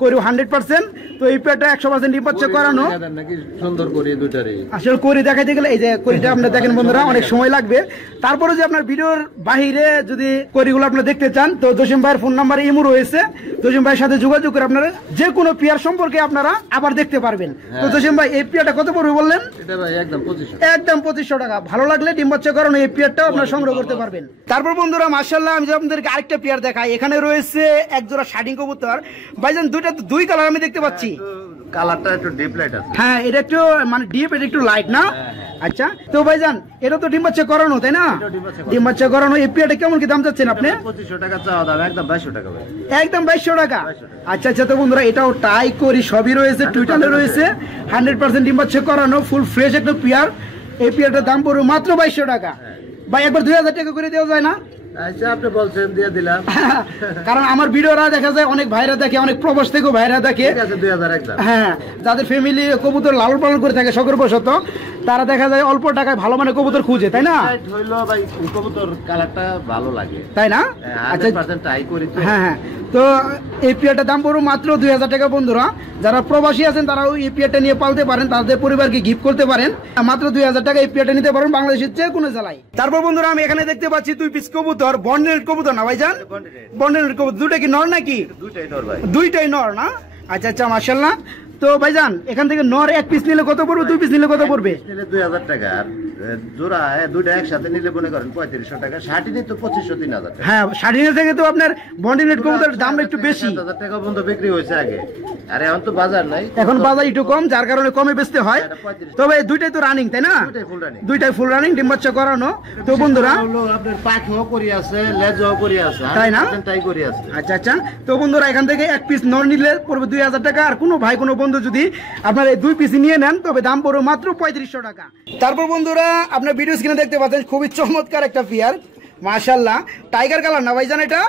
করি 100%। তো এই পেয়ারটা 100% ডিম বাচ্চা করানো। নাকি সুন্দর করি দুটারই। আসলে করি দেখাইতে গেলে এই যে করিটা আপনি দেখেন বন্ধুরা অনেক সময় লাগবে। তারপরে যে আপনার ভিডিওর বাহিরে যদি করিগুলো আপনি দেখতে চান তো জসিম ভাইয়ের ফোন নাম্বারে ইমো রয়েছে। জসিম ভাইয়ের সাথে যোগাযোগ করে আপনারা যে কোনো পেয়ার সম্পর্কে আপনারা আবার দেখতে পারবেন। তো জসিম ভাই এই পেয়ারটা কত পড়বে বললেন? এটা ভাই একদম 2500। একদম 2500 টাকা। ভালো লাগলে ডিম বাচ্চা করানো এই পেয়ারটাও আপনারা সংগ্রহ করতে পারবেন। তারপর বন্ধুরা মাশাআল্লাহ আমি আপনাদেরকে আরেকটা পেয়ার দেখাই। এখানে রয়েছে এক জোড়া শার্টিং কবুতর। ভাইজান দুই কালার আমি দেখতে পাচ্ছি। কালারটা একটু ডিপ লাইট আছে। হ্যাঁ এটা একটু মানে ডিপ, এটা একটু লাইট না? আচ্ছা তো ভাইজান এটা তো ডিম বাচ্চা করানো তাই না? ডিম বাচ্চা করানো এই পেয়ারটা কেমন কি দাম চাচ্ছেন আপনি? 2500 টাকা চাওয়া দাম, একদম 2200 টাকা ভাই। একদম 2200 টাকা। আচ্ছা আচ্ছা। তো বন্ধুরা এটাও টাই করি সবই রয়েছে, টুইটালে রয়েছে 100% ডিম বাচ্চা করানো ফুল ফ্রেশ একটা পেয়ার। এই পেয়ারটার দাম পড়বে মাত্র 2200 টাকা। ভাই একবার 2000 টাকা করে দেওয়া যায় না? আচ্ছা আপনি বলছেন দিয়ে দিলাম। কারণ আমার ভিডিওরা দেখা যায় অনেক ভাইরা দেখে, অনেক প্রবাস থেকেও ভাইরা দেখে। ঠিক আছে 2000 একদম। হ্যাঁ যাদের ফ্যামিলি কবুতর লালন পালন করে থাকে শখেরবশত তারা দেখা যায় অল্প টাকায় ভালো মানে কবুতর খুঁজে, তাই না? হইলো ভাই কবুতর কালারটা ভালো লাগে, তাই না? আচ্ছা 100% ট্রাই করি তো। হ্যাঁ হ্যাঁ। তো এই পেয়ারটার দাম পড়বে মাত্র 2000 টাকা। বন্ধুরা যারা প্রবাসী আছেন তারা এই পেয়ারটা নিয়ে পালতে পারেন, তাদের পরিবারকে গিফট করতে পারেন। মাত্র 2000 টাকা এই পেয়ারটা নিতে পারেন বাংলাদেশের যে কোনো জেলায়। তারপর বন্ধুরা আমি এখানে দেখতে পাচ্ছি 2 পিস কবুতর, বন্ডেল কবুতর না ভাইজান? বন্ডেল কবুতর। দুটো কি নর নাকি? দুইটাই নর ভাই। দুইটাই নর না? আচ্ছা আচ্ছা মাশাআল্লাহ। তো ভাইজান এখান থেকে নর 1 পিস নিলে কত পড়বে, 2 পিস নিলে কত পড়বে? নিলে 2000 টাকা, আর জোড়া দুইটা একসাথে নিলে মনে করেন 3500 টাকা। শার্টিনি তো 2500 3000 টাকা। হ্যাঁ শার্টিনের থেকে তো আপনার বন্ডিনেট কবুতরের দাম একটু বেশি। 7000 টাকা পর্যন্ত বিক্রি হয়েছে আগে, আর এখন তো বাজার নাই। এখন বাজার একটু কম যার কারণে কমে বেচতে হয়। তবে দুইটাই তো রানিং তাই না? দুইটাই ফুল রানিং ডিম বাচ্চা করানো। তো বন্ধুরা হলো আপনার পাখিও করি আছে, লেজও করি আছে, তাই না? তাই করি আছে। আচ্ছা আচ্ছা। তো বন্ধুরা এখান থেকে 1 পিস নর নিলে পড়বে 2000 টাকা। আর কোনো ভাই কোনো বন্ধু যদি আপনার এই 2 পিস নিয়ে নেন তবে দাম পড়বে মাত্র 3500 টাকা। তারপর বন্ধুরা আপনার ভিডিও স্ক্রিনে দেখতে পাচ্ছেন খুবই চমৎকার একটা পেয়ার মাশাআল্লাহ। টাইগার কালার না ভাইজান? এটা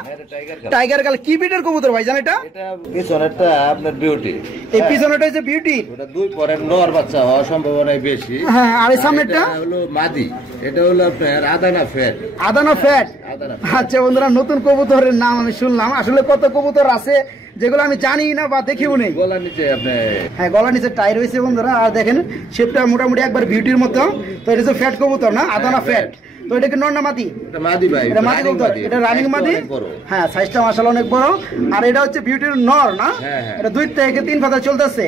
টাইগার কালার। কি বিটের কবুতর ভাইজান এটা? এটা পিছনেরটা আপনার বিউটি। এই পিছনেরটা হচ্ছে বিউটি। ওটা দুই পরের নর বাচ্চা হওয়ার সম্ভাবনা বেশি। হ্যাঁ আর এই সামনেরটা হলো মাদি। এটা হলো আপনার আদানা ফ্যাট। আদানা ফ্যাট। আচ্ছা বন্ধুরা নতুন কবুতরের নাম আমি শুনলাম। আসলে কত কবুতর আছে যেগুলো আমি জানি না বা দেখিও নেই। গলার নিচে আপনি হ্যাঁ গলার নিচে টাই রয়েছে বন্ধুরা। আর দেখেন শেপটা মোটামুটি একবার বিউটির মতো। তো এটা হচ্ছে ফ্যাট কবুতর না? আদানা ফ্যাট। তো এটা কি নর না মাদি? এটা মাদি ভাই। এটা মাদি কবুতর। এটা রানিং মাদি। হ্যাঁ সাইজটা মাশাআল্লাহ অনেক বড়। আর এটা হচ্ছে বিউটির নর না? এটা 2 থেকে 3 পাতা চলতেছে।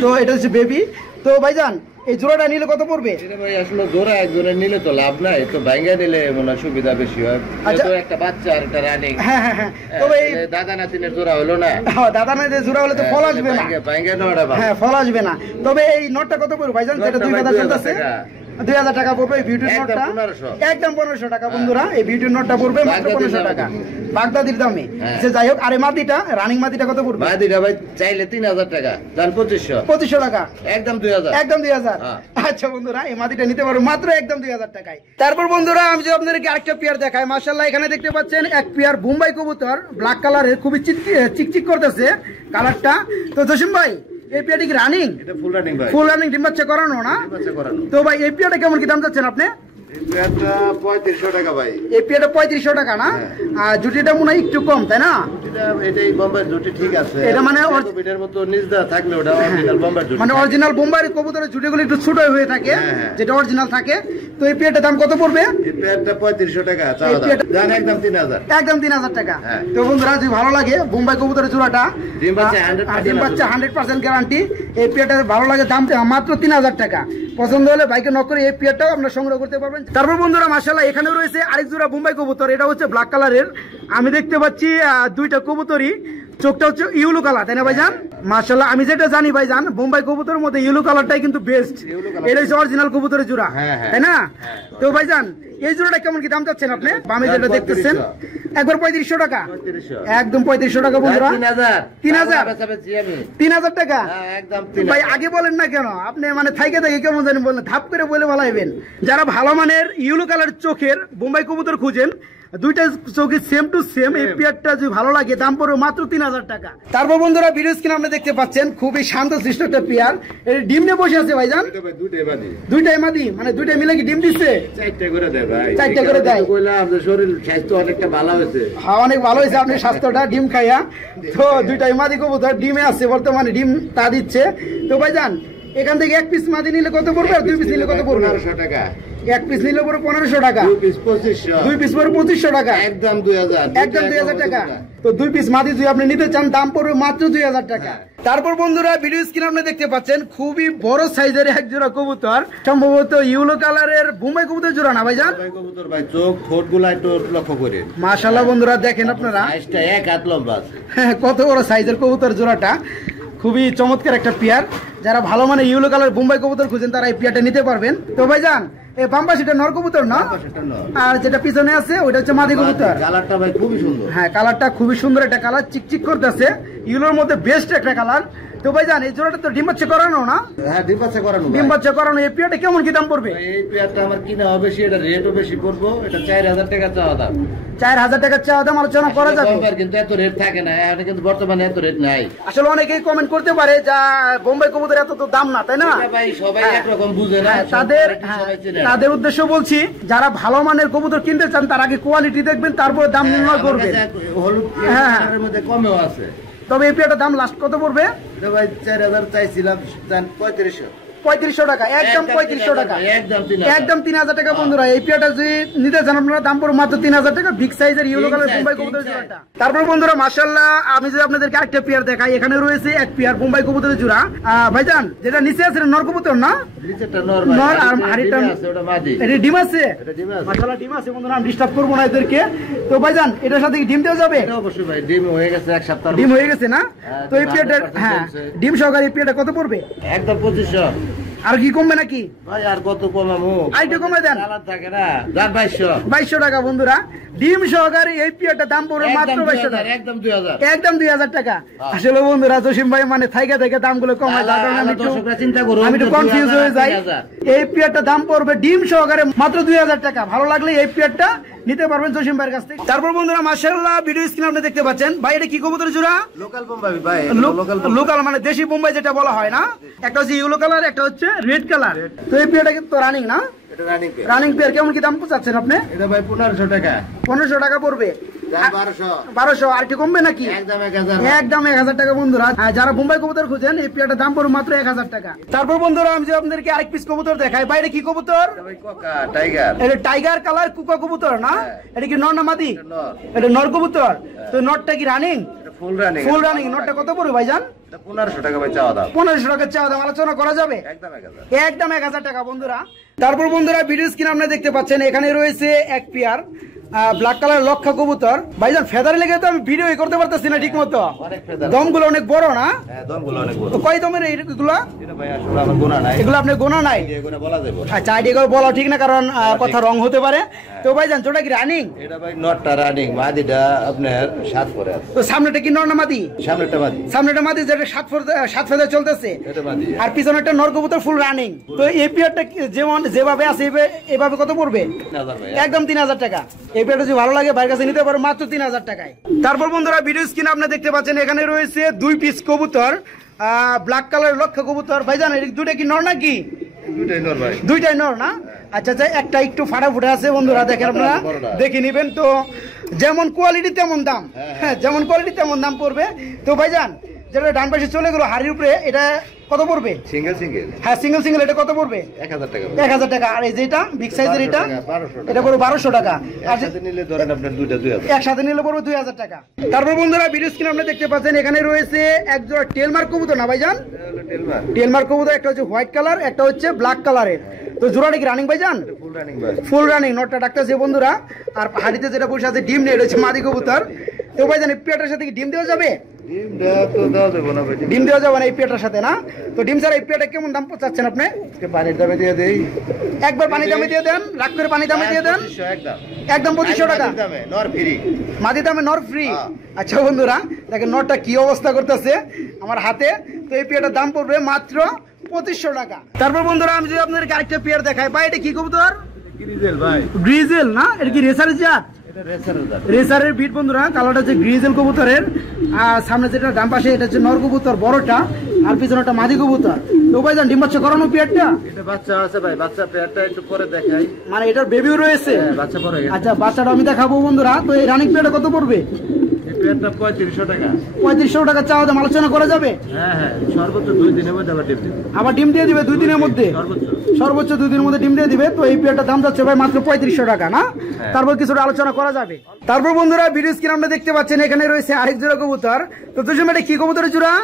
তো এটা হচ্ছে বেবি। তো ভাইজান এই জোড়াটা নিলে কত পড়বে? এটা ভাই আসলে জোড়া একজনের নিলে তো লাভ নাই, তো ভাঙা নিলে মনে সুবিধা বেশি হয়। তো একটা বাচ্চা আর একটা রানিং। হ্যাঁ হ্যাঁ হ্যাঁ। তবে এই দাদা নাতিনের জোড়া হলো না? হ্যাঁ দাদা নাতিনের জোড়া হলে তো ফল আসবে না। ভাঙা নড়া ভাই। হ্যাঁ ফল আসবে না। তবে এই নটটা কত পড়বে ভাইজান? যেটা 2 পাতা চলতেছে 2000 টাকা পড়বে এই বিউটির নটটা। একদম 1500 টাকা বন্ধুরা। এই বিউটির নটটা পড়বে মাত্র 1500 টাকা বাগদাদির দামে। সে যাই হোক। আর এই মাদিটা রানিং মাদিটা কত পড়বে? মাদিটা ভাই চাইলে 3000 টাকা, জান 2500 টাকা। একদম 2000। একদম 2000। আচ্ছা বন্ধুরা এই মাদিটা নিতে পারো মাত্র একদম 2000 টাকায়। তারপর বন্ধুরা আমি যে আপনাদেরকে আরেকটা পেয়ার দেখাই। মাশাআল্লাহ এখানে দেখতে পাচ্ছেন এক পেয়ার বোম্বাই কবুতর ব্ল্যাক কালারের, খুবই চিকচিক করতেছে কালারটা। তো জসিম ভাই এই পেয়ারটা কি রানিং? এটা ফুল রানিং ভাই। ফুল রানিং ডিম বাচ্চা করানো না? ডিম বাচ্চা করানো। তো ভাই এই পেয়ারটা কেমন কি দাম চাচ্ছেন আপনি? এই পেয়ারটা 3500 টাকা ভাই। এই পেয়ারটা 3500 টাকা না? আর জুটিটা মনে হয় একটু কম তাই না? এটাই বোম্বাই জুটি ঠিক আছে। এটা মানে বিটের মতো নিজদা থাকলে ওটা অরিজিনাল বোম্বাই জুটি। মানে অরিজিনাল বোম্বাই কবুতরের জুটিগুলো একটু ছোট হয়ে থাকে যেটা অরিজিনাল থাকে। তো এই পেয়ারটার দাম কত পড়বে? এই পেয়ারটা 3500 টাকা চাওয়া দাম, জান একদম 3000। একদম 3000 টাকা। তো বন্ধুরা যদি ভালো লাগে বোম্বাই কবুতরের জোড়াটা ডিম বাচ্চা 100% গ্যারান্টি। এই পেয়ারটা ভালো লাগে দাম মাত্র 3000 টাকা। পছন্দ হলে বাইকে নক করে এই পেয়ারটাও আপনারা সংগ্রহ করতে পারবেন। তারপর বন্ধুরা মাশাআল্লাহ এখানেও রয়েছে আরেক জোড়া বোম্বাই কবুতর। এটা হচ্ছে ব্ল্যাক কালারের। আমি দেখতে পাচ্ছি দুইটা কবুতরই চোখটা হচ্ছে ইউলো কালার, তাই না ভাইজান? মাশাআল্লাহ, আমি যেটা জানি ভাইজান, বোম্বাই কবুতরের মধ্যে ইউলো কালারটাই কিন্তু বেস্ট। এটা হচ্ছে অরিজিনাল কবুতরের জোড়া, তাই না? তো ভাইজান এই জোড়াটা কেমন কি দাম চাচ্ছেন আপনি? বামে যেটা দেখতেছেন একবার 3500 টাকা, একদম 3500 টাকা বন্ধুরা। 3000 টাকা ভাই, আগে বলেন না কেন আপনি? মানে থাইকে থাইকে কেমন জানি বলেন, ধাপ করে বলে বলাইবেন। যারা ভালো মানের ইউলো কালার চোখের বোম্বাই কবুতর খুঁজেন, দুইটা চোখে সেম টু সেম, এই পেয়ারটা যদি ভালো লাগে দাম পড়বে মাত্র 3000 টাকা। তারপর বন্ধুরা ভিডিও স্ক্রিনে আপনি দেখতে পাচ্ছেন খুবই শান্ত শিষ্ট একটা পেয়ার, এই ডিম নিয়ে বসে আছে ভাইজান। দুইটাই মাদি, মানে দুইটাই মিলে কি ডিম দিচ্ছে? 4টা করে দেয় ভাই, 4টা করে দেয়। কইলাম আপনার শরীর স্বাস্থ্য অনেকটা ভালো হয়েছে। হ্যাঁ, অনেক ভালো হয়েছে আপনার স্বাস্থ্যটা ডিম খাইয়া। তো দুইটাই মাদি কবুতর ডিমে আছে বর্তমানে, ডিম তা দিচ্ছে। তো ভাইজান এখান থেকে এক পিস মাদি নিলে কত পড়বে, আর দুই পিস নিলে কত পড়বে? 1500 টাকা। এক পিস নিলে পড়বে 1500 টাকা, দুই পিস 2500, দুই পিস পড়বে 2500 টাকা, একদম 2000, একদম 2000 টাকা। তো দুই পিস মাদি যদি আপনি নিতে চান দাম পড়বে মাত্র 2000 টাকা। তারপর বন্ধুরা ভিডিও স্ক্রিনে আপনি দেখতে পাচ্ছেন খুবই বড় সাইজের এক জোড়া কবুতর, সম্ভবত ইউলো কালারের বোম্বাই কবুতর জোড়া না ভাইজান? বোম্বাই কবুতর ভাই, চোখ ঠোঁটগুলো একটু লক্ষ্য করেন। মাশাআল্লাহ বন্ধুরা দেখেন আপনারা, সাইজটা এক হাত লম্বা আছে। কত বড় সাইজের কবুতর জোড়াটা, খুবই চমৎকার একটা পেয়ার। যারা ভালো মানে ইউলো কালার বোম্বাই কবুতর খুঁজেন তারা এই পেয়ারটা নিতে পারবেন। তো ভাইজান এই বাম্বা সেটা নর কবুতর না, আর যেটা পিছনে আছে ওইটা হচ্ছে মাদি কবুতর। কালারটা ভাই খুবই সুন্দর। হ্যাঁ, কালারটা খুবই সুন্দর একটা কালার, চিকচিক করতেছে, ইউলোর মধ্যে বেস্ট একটা কালার। তো ভাইজান এই জোড়াটা তো ডিম বাচ্চা করানো না? হ্যাঁ, ডিম বাচ্চা করানো। ডিম বাচ্চা করানো। এই পেয়ারটা কেমন কি দাম পড়বে? এই পেয়ারটা আমার কিনা হবে বেশি, এটা রেটও বেশি পড়বো। এটা 4000 টাকা চাওয়া দাম। 4000 টাকা চাওয়া দাম, আলোচনা করা যাবে কিন্তু এত রেট থাকে না এখন, কিন্তু বর্তমানে এত রেট নাই। আসলে অনেকেই কমেন্ট করতে পারে যা বোম্বাই কবুতর এত তো দাম না, তাই না? ভাই সবাই একরকম বুঝে না, তাদের উদ্দেশ্য বলছি, যারা ভালো মানের কবুতর কিনতে চান তার আগে কোয়ালিটি দেখবেন, তারপরে দাম নির্ণয় করবেন। হলুদ কালারের মধ্যে কমেও আছে। তবে এই পেয়ারটার দাম লাস্ট কত পড়বে? ভাই 4000 চাইছিলাম, 3500 টাকা, একদম 3500 টাকা, একদম 3000 টাকা। বন্ধুরা এই পেয়ারটা যদি নিতে চান আপনারা দাম পড়বে মাত্র 3000 টাকা, বিগ সাইজের ইয়েলো কালার বোম্বাই কবুতরের জোড়াটা। তারপর বন্ধুরা মাশাআল্লাহ আমি যদি আপনাদেরকে আরেকটা পেয়ার দেখাই, এখানে রয়েছে এক পেয়ার বোম্বাই কবুতরের জোড়া। ভাইজান যেটা নিচে আছে নর কবুতর না? নর, আর হাড়িটা এটা ডিম আছে। মাশাআল্লাহ ডিম আছে বন্ধুরা, আমি ডিস্টার্ব করব না এদেরকে। তো ভাইজান এটার সাথে কি ডিম দেওয়া যাবে? অবশ্যই ভাই, ডিম হয়ে গেছে এক সপ্তাহ, ডিম হয়ে গেছে না? তো এই পেয়ারটা, হ্যাঁ ডিম সহকারে এই পেয়ারটা কত পড়বে? একদম 2500। আর কি কমবে নাকি ভাই? আর কত কমাবো? আইটা কমে দেন, থাকে না, 2200 টাকা। বন্ধুরা ডিম সহকারে এই পেয়ারটা দাম পড়বে মাত্র 2200 টাকা, একদম 2000, একদম 2000 টাকা। আসলে বন্ধুরা জসিম ভাই মানে থাইকা থাইকা দামগুলো কমায়, যার কারণে আমি একটু কনফিউজ হয়ে যাই। এই পেয়ারটা দাম পড়বে ডিম সহকারে মাত্র 2000 টাকা। ভালো লাগলে এই পেয়ারটা নিতে পারবেন জসিম ভাইয়ের কাছ থেকে। তারপর বন্ধুরা মাশাআল্লাহ ভিডিও স্ক্রিনে আপনি দেখতে পাচ্ছেন, ভাই এটা কি কবুতর জোড়া? লোকাল বোম্বাই ভাই, লোকাল মানে দেশি বোম্বাই যেটা বলা হয় না, একটা হচ্ছে ইয়েলো কালার, একটা হচ্ছে রেড কালার। তো এই পেয়ারটা কিন্তু রানিং না? Running pair. কেমন কি দাম চাচ্ছেন আপনি? এটা ভাই 1500 টাকা। 1500 টাকা পড়বে, 1200। আর কি কমবে নাকি? একদম 1000 টাকা। বন্ধুরা যারা বোম্বাই কবুতর খুঁজেন এই পেয়ারটা দাম পড়বে মাত্র 1000 টাকা। তারপর বন্ধুরা আমি যে আপনাদেরকে আরেক পিস কবুতর দেখাই, বাইরে কি কবুতর? টাইগার। এটা টাইগার কালার কুকা কবুতর না? এটা কি নর না মাদি? এটা নর কবুতর। তো নরটা কি running? Full running. Full running. নরটা কত পড়বে ভাইজান? 1500 টাকা ভাই চাওয়া দাম। 1500 টাকা চাওয়া দাম, আলোচনা করা যাবে? একদম 1000 টাকা বন্ধুরা। তারপর বন্ধুরা ভিডিও স্ক্রিনে আপনারা দেখতে পাচ্ছেন এখানে রয়েছে এক পেয়ার ব্ল্যাক কালার লক্ষা কবুতর। ভাইজান ফেদার লেগে তো আমি ভিডিও করতে পারতেছি না ঠিক মতো, দমগুলো অনেক বড় না? কয় দমের এগুলো? এগুলো আপনার গোনা নাই? আচ্ছা আইডিয়া বলা ঠিক না, কারণ কথা রং হতে পারে। তো ভাইজান ছোটা কি রানিং? এটা ভাই নটটা রানিং, মাদিটা আপনার 7 পরে আছে। তো সামনেটা কি নর না মাদি? সামনেটা মাদি। সামনেটা মাদি, যেটা 7 ফেদার চলতেছে, আর পিছনে একটা নর কবুতর ফুল রানিং। তো এই পেয়ারটা যেমন যেভাবে আছে এভাবে কত পড়বে? একদম 3000 টাকা। এই পেয়ারটা যদি ভালো লাগে ভাইয়ের কাছে নিতে পারো মাত্র 3000 টাকায়। তারপর বন্ধুরা ভিডিও স্ক্রিনে আপনি দেখতে পাচ্ছেন এখানে রয়েছে 2 পিস কবুতর, ব্ল্যাক কালার লক্ষা কবুতর। ভাইজান দুইটা কি নর নাকি? দুইটাই নর না? আচ্ছা আচ্ছা, একটা একটু ফাটা ফুটে আছে বন্ধুরা, দেখেন আপনারা দেখে নিবেন। তো যেমন কোয়ালিটি তেমন দাম, হ্যাঁ যেমন কোয়ালিটি তেমন দাম পড়বে। তো ভাইজান যেটা ডান পাশে চলে গেল হাড়ির উপরে, এটা কত পড়বে? সিঙ্গেল। হ্যাঁ সিঙ্গেল সিঙ্গেল, এটা কত পড়বে? 1000 টাকা। 1000 টাকা। আর এই যেটা বিগ সাইজের এটা পড়বে 1200 টাকা। আর একসাথে নিলে ধরেন আপনার 2000। একসাথে নিলে পড়বে 2000 টাকা। তারপর বন্ধুরা ভিডিও স্ক্রিনে আপনি দেখতে পাচ্ছেন এখানে রয়েছে এক জোড়া টেলমার্ক কবুতর না ভাইজান? টেলমার্ক কবুতর, একটা হচ্ছে হোয়াইট কালার, একটা হচ্ছে ব্ল্যাক কালারের। তো জোড়াটা কি রানিং ভাইজান? ফুল রানিং ভাই। Full running. নটটা ডাকতেছে বন্ধুরা, আর হাড়িতে যেটা বসে আছে ডিম নেই, এটা হচ্ছে মাদি কবুতর। তো ভাইজান এই পেয়ারটার সাথে কি ডিম দেওয়া যাবে? ডিমটা তো দাও দেবো না ভাই, ডিম দেওয়া যাবে না এই পেয়ারটার সাথে না? তো ডিম ছাড়া এই পেয়ারটা কেমন দাম চাচ্ছেন আপনি? পানির দামে দিয়ে দেই। একবার পানি দামে দিয়ে দেন, রাগ করে পানি দামে দিয়ে দেন। 2500 একদম। একদম 2500 টাকা পানির দামে নর ফ্রি। মাদি দামে নর ফ্রি। হ্যাঁ। আচ্ছা বন্ধুরা দেখেন নরটা কি অবস্থা করতেছে আমার হাতে। তো এই পেয়ারটার দাম পড়বে মাত্র 2500 টাকা। তারপর বন্ধুরা আমি যদি আপনাদেরকে আরেকটা পেয়ার দেখাই, ভাই এটা কি কবুতর? গ্রিজেল ভাই, গ্রিজেল না? এটা কি রেসারের জাত? এটা রেসারের দাম। রেসারের বিট বন্ধুরা, কালারটা হচ্ছে গ্রিজেল কবুতরের। আর সামনে যেটা ডান পাশে এটা হচ্ছে নর কবুতর বড়টা, আর পিছনে একটা মাদি কবুতর। তো ভাইজান ডিম বাচ্চা করানো পেয়ারটা? এটা বাচ্চা আছে ভাই, বাচ্চা পেয়ারটা একটু পরে দেখাই। মানে এটার বেবিও রয়েছে? হ্যাঁ, বাচ্চা পরে গেছে। আচ্ছা বাচ্চাটা আমি দেখাবো বন্ধুরা। তো এই রানিং পেয়ারটা কত পড়বে? এই পেয়ারটা 3500 টাকা। 3500 টাকা চাওয়া দাম আলোচনা করা যাবে? হ্যাঁ হ্যাঁ, সর্বোচ্চ 2 দিনের মধ্যে আবার ডিম দিবে। আবার ডিম দিয়ে দিবে 2 দিনের মধ্যে? সর্বোচ্চ সর্বোচ্চ 2 দিনের মধ্যে ডিম দিয়ে দিবে। তো এই পেয়ারটার দাম যাচ্ছে ভাই মাত্র 3500 টাকা না? হ্যাঁ। তারপর কিছুটা আলোচনা করা যাবে। তারপর বন্ধুরা ভিডিও স্ক্রিনে আমরা দেখতে পাচ্ছেন এখানে রয়েছে আরেক জোড়া কবুতর। তো তুই এটা কি কবুতরের জোড়া?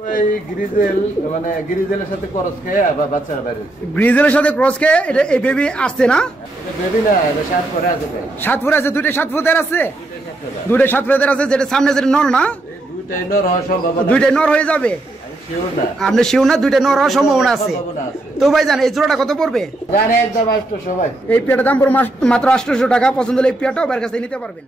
ভাই গ্রিজেল, মানে গ্রিজেলের সাথে করস খেয়ে আবার বাচ্চারা বাইরে হচ্ছে। গ্রিজেলের সাথে ক্রস কে এটা এই বেবি আসছে না? এটা বেবি না, এটা 7 পরে আছে ভাই। 7 ফুট আছে, দুইটা 7 ফুটের আছে? দুইটাই 7 দুইটা 7 পরে। ফুটের আছে, যেটা সামনে যেটা নর না? দুইটাই নর হওয়ার সম্ভাবনা। দুইটাই নর হয়ে যাবে? আমি শিওর না। আপনি শিওর না? দুইটা নর হওয়ার সম্ভাবনা আছে। সম্ভাবনা আছে। তো ভাই জান এই জোড়াটা কত পড়বে? জানে একদম 800 ভাই। এই পেয়ারটার দাম পড়বে মাত্র 800 টাকা। পছন্দ হলে এই পেয়ারটাও বাইরের কাছে নিতে পারবেন।